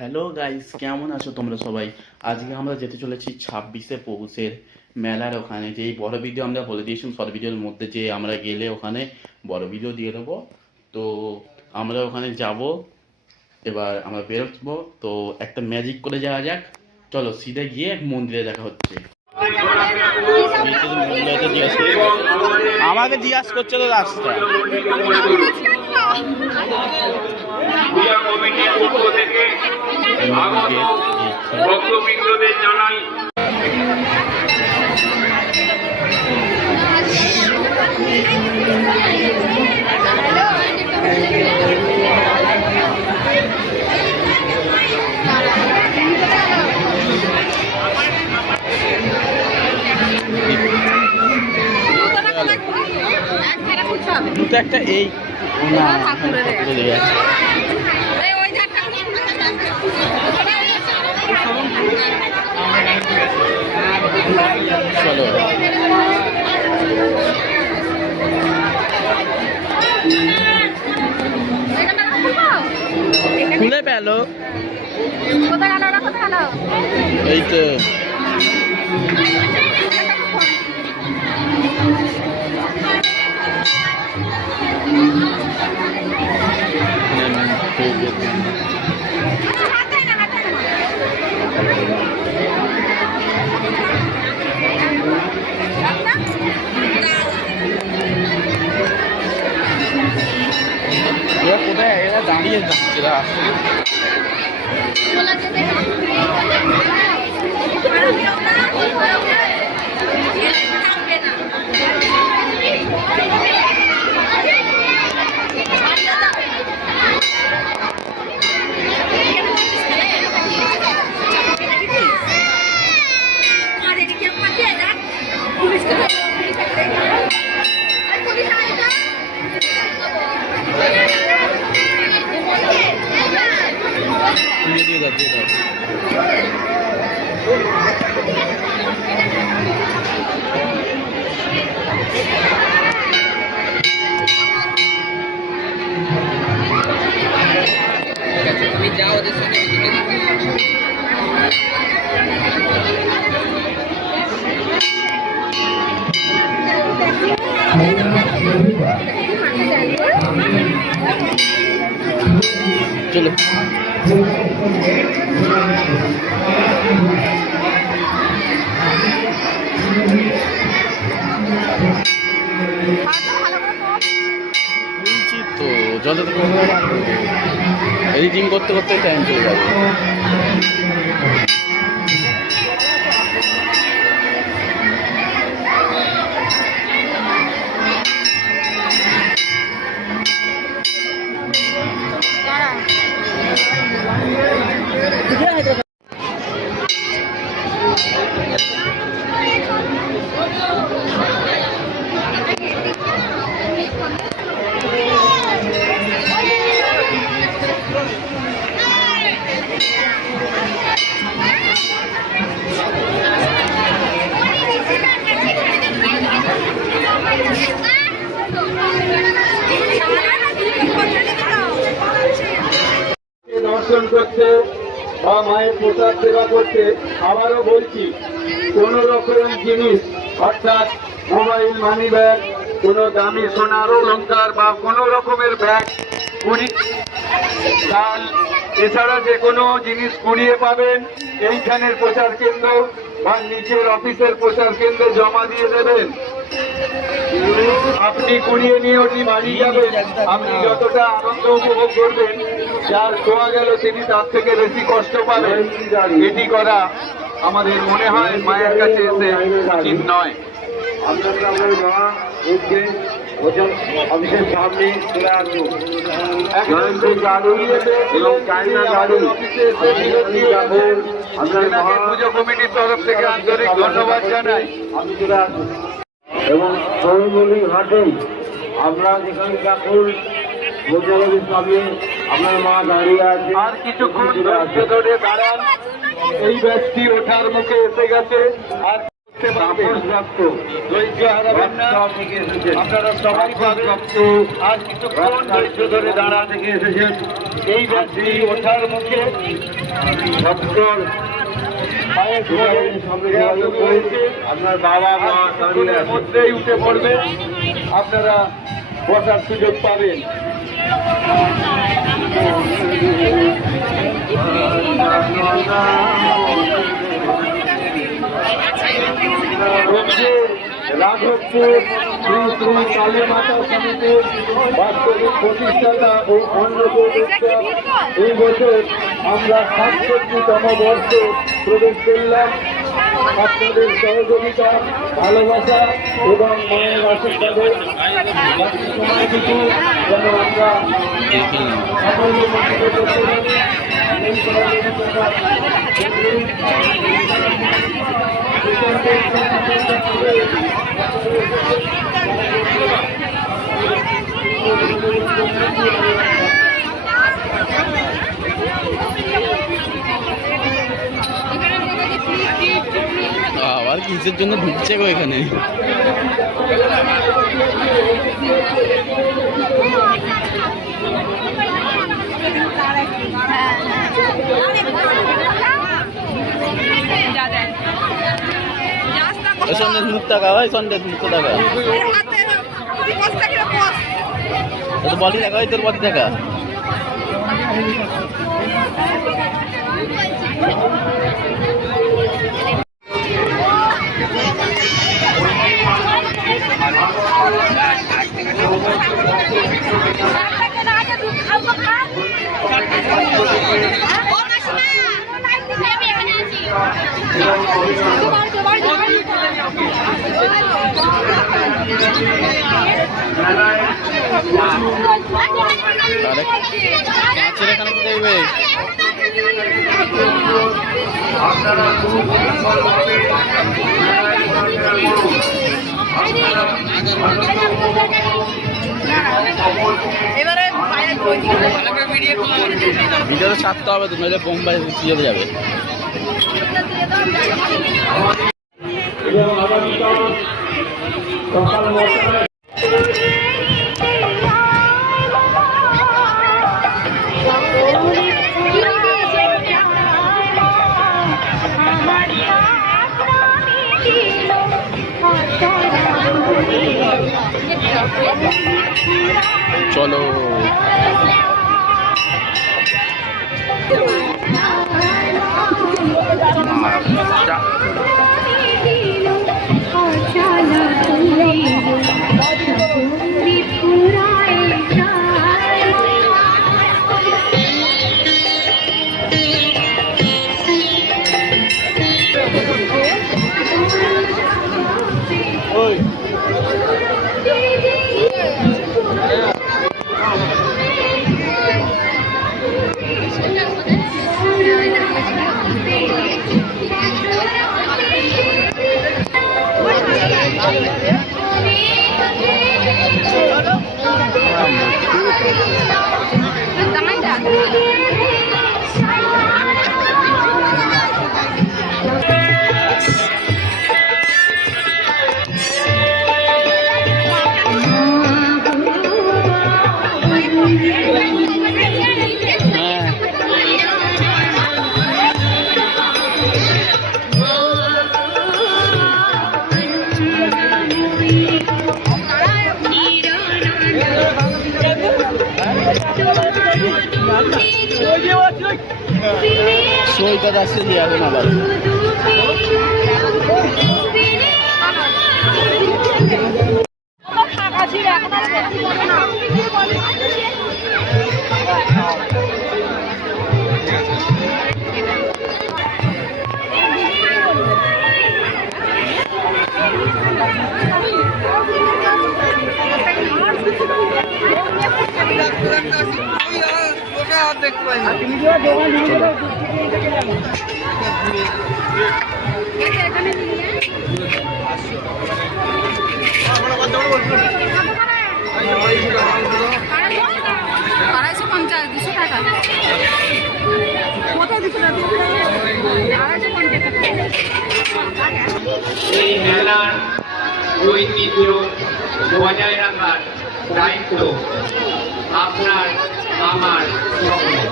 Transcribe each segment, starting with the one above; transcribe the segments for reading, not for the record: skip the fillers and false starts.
Hello guys, কেমন আছো তোমরা সবাই? আজকে আমরা যেতে চলেছি 26শে পৌষের মেলার ওখানে। যে এই বড় ভিডিও আমরা বলে দিয়েছিলাম শর্ট ভিডিওর মধ্যে, যে আমরা গেলে ওখানে বড় ভিডিও দিয়ে দেবো। তো আমরা ওখানে যাব, এবার আমরা বেরোবো। তো একটা ম্যাজিক করে যাওয়া যাক। চলো সিধে গিয়ে মন্দিরে দেখা হচ্ছে। আমাকে জিজ্ঞাসা করছে তো রাস্তা। পূজা কমিটির পক্ষ থেকে আগত ভক্তবৃন্দদের জানাই একটা এই চলো খুলে পেলো এই তো কোথায় এরা দাঁড়িয়ে যাচ্ছে আসলে। দিয়ে দাও দিয়ে দাও। তুমি যাও ওদের সাথে চলো তো জলে তো এডিটিং করতে করতে টাইম চলে যাবে। দর্শন করতে বা মায়ের প্রসাদ সেবা করতে আবারও বলছি, কোন রকমের জিনিস অর্থাৎ মোবাইল, মানি ব্যাগ, কোনো দামি সোনার অলংকার বা কোনো রকমের ব্যাগ, চাল, এছাড়া যে কোনো জিনিস কুড়িয়ে পাবেন এইখানের প্রচার কেন্দ্র বা নিচের অফিসের প্রচার কেন্দ্রে জমা দিয়ে দেবেন। আপনি কুড়িয়ে নিয়ে উনি বাড়ি যাবেন, আপনি যতটা আনন্দ উপভোগ করবেন, যার খোয়া গেল তিনি তার থেকে বেশি কষ্ট পাবেন। এটি করা আমাদের মনে হয় মায়ের কাছে এসে উচিত নয়। অফিসের সামনে চলে আসুন এবং চাইনা গাড়ি পুজো কমিটির তরফ থেকে আন্তরিক ধন্যবাদ জানাই। আমি চলে আসুন এবং সৌমলি ঘাটে আমরা যেখানে ঠাকুর বৈদ্যবাড়ির সামনে আপনার মা দাঁড়িয়ে আছে, আর কিছুক্ষণ ধরে দাঁড়ান। এই ব্যক্তি ওঠার মুখে এসে গেছে। আর তাপসপ্রাপ্ত ধৈর্য হারাবেন না, আপনারা সবাই পাবেন। আর কিছুক্ষণ ধৈর্য ধরে দাঁড়া থেকে এসেছেন। এই ব্যক্তি ওঠার মুখে সত্তর আপনার বাবা মা সকলের মধ্যেই উঠে পড়বে, আপনারা বসার সুযোগ পাবেন। রাঘবপুর শ্রী শ্রী কালী মাতা সমিতির বাস্তবিক প্রতিষ্ঠাতা ও অন্নপ্রতিষ্ঠা এই বছর আমরা ৬৭তম বর্ষে প্রবেশ করলাম। আপনাদের সহযোগিতা, ভালোবাসা এবং মায়ের আশীর্বাদে বাকি সময়টুকু যেন আমরা সাফল্যমণ্ডিত করতে পারি, এই সহযোগিতা আবার কিসের জন্য ঢুকছে গো এখানে? সন্ধ্যে মুখ টাকা হয়, সন্ধ্যে মুখ টাকা বলি টাকা হয়, তোর বলি টাকা ভিডিওটা ছাড়তে হবে তো, নইলে বোম্বাই চলে যাবে। চলো সৈকত আসছে দিয়ে এখন আবার কোথায় দিতে এই মেলার ঐতিহ্য বজায় রাখার দায়িত্ব আপনার আমার সকলের।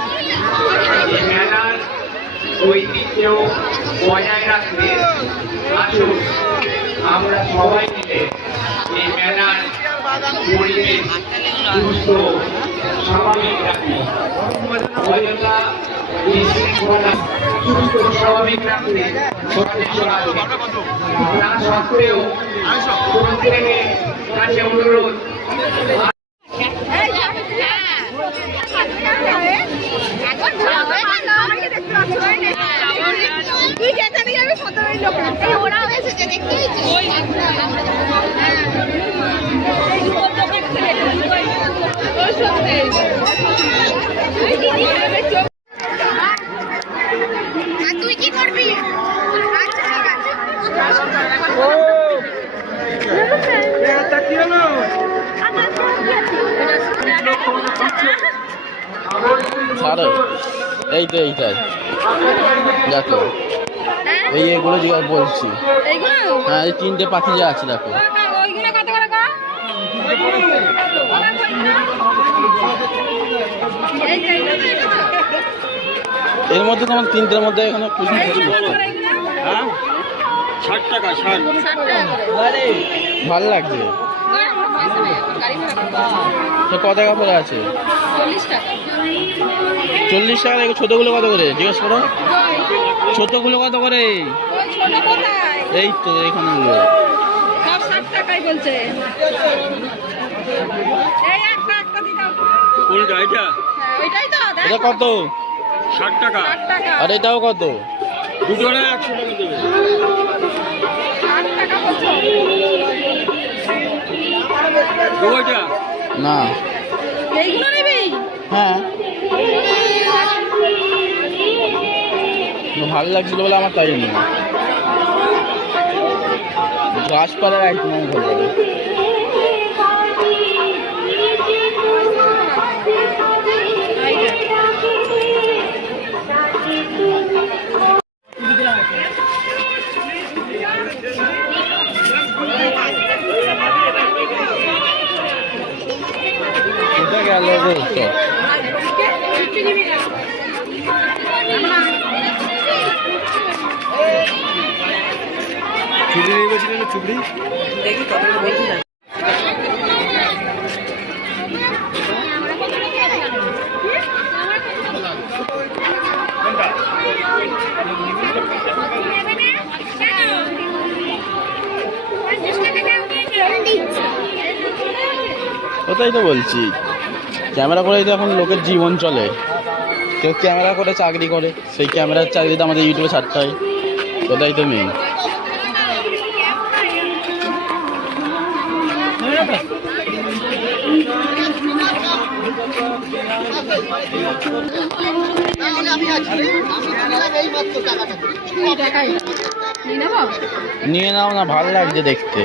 এই মেলার ঐতিহ্য বজায় রাখতে আসুন আমরা সবাই মিলে এই মেলার পরিবেশ সুস্থ স্বাভাবিক রাখি। অযথা বিশৃঙ্খলা সুস্থ স্বাভাবিক রাখতে সদস্য আছে। তা সত্ত্বেও প্রত্যেকের কাছে অনুরোধ তুই কি করবি? ছাড়ো এইটাই দেখো এগুলো জিজ্ঞাসা বলছি। হ্যাঁ এই 3টে পাখি যে আছে দেখো। এর মধ্যে তোমার 3টের মধ্যে এখানে হ্যাঁ 60 টাকা 60 ভালো লাগছে। তো কত টাকা পরে আছে? 40 টাকা। দেখো ছোটগুলো কত করে জিজ্ঞেস করো। ছোটগুলো কত করে? এই তো এখানে সব 60 টাকাই বলছে। এই একটা দিদাও। কোনটা এটা? ওইটাই তো দেখ। এটা কত? 60 টাকা। 60 টাকা। আর এটাও কত? দুটো না 100 টাকা দেবে। 60 টাকা বলছো। দুটোটা না এইগুলো নিবি? হ্যাঁ ভালো লাগছিল বলে আমার তাই নেই। গাছপালার একদম আমার ভালো লাগে। কোথায় গেল গো সব? চুবড়ি নিয়ে গেছিলেন চুবড়ি? ওটাই তো বলছি, ক্যামেরা করেই তো এখন লোকের জীবন চলে। কেউ ক্যামেরা করে চাকরি করে, সেই ক্যামেরার চাকরিটা আমাদের ইউটিউবে ছাড়তে হয়। ওটাই তো মেন। নিয়ে নাও না, ভালো লাগছে দেখতে।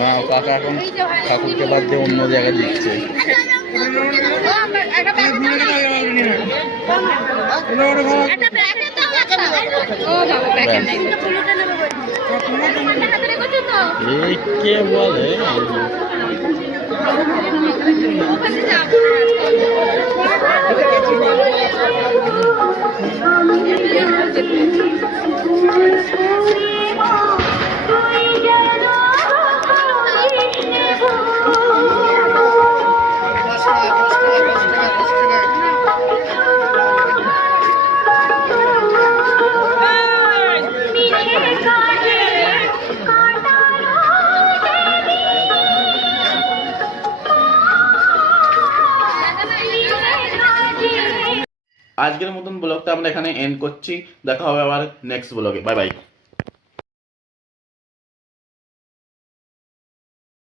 না কাকা এখন ঠাকুরকে বাদ দিয়ে অন্য জায়গায় দিচ্ছে। এই কে বলে আজকের মতন ব্লগটা আমরা এখানে এন্ড করছি। দেখা হবে আবার নেক্সট ব্লগে। Bye bye.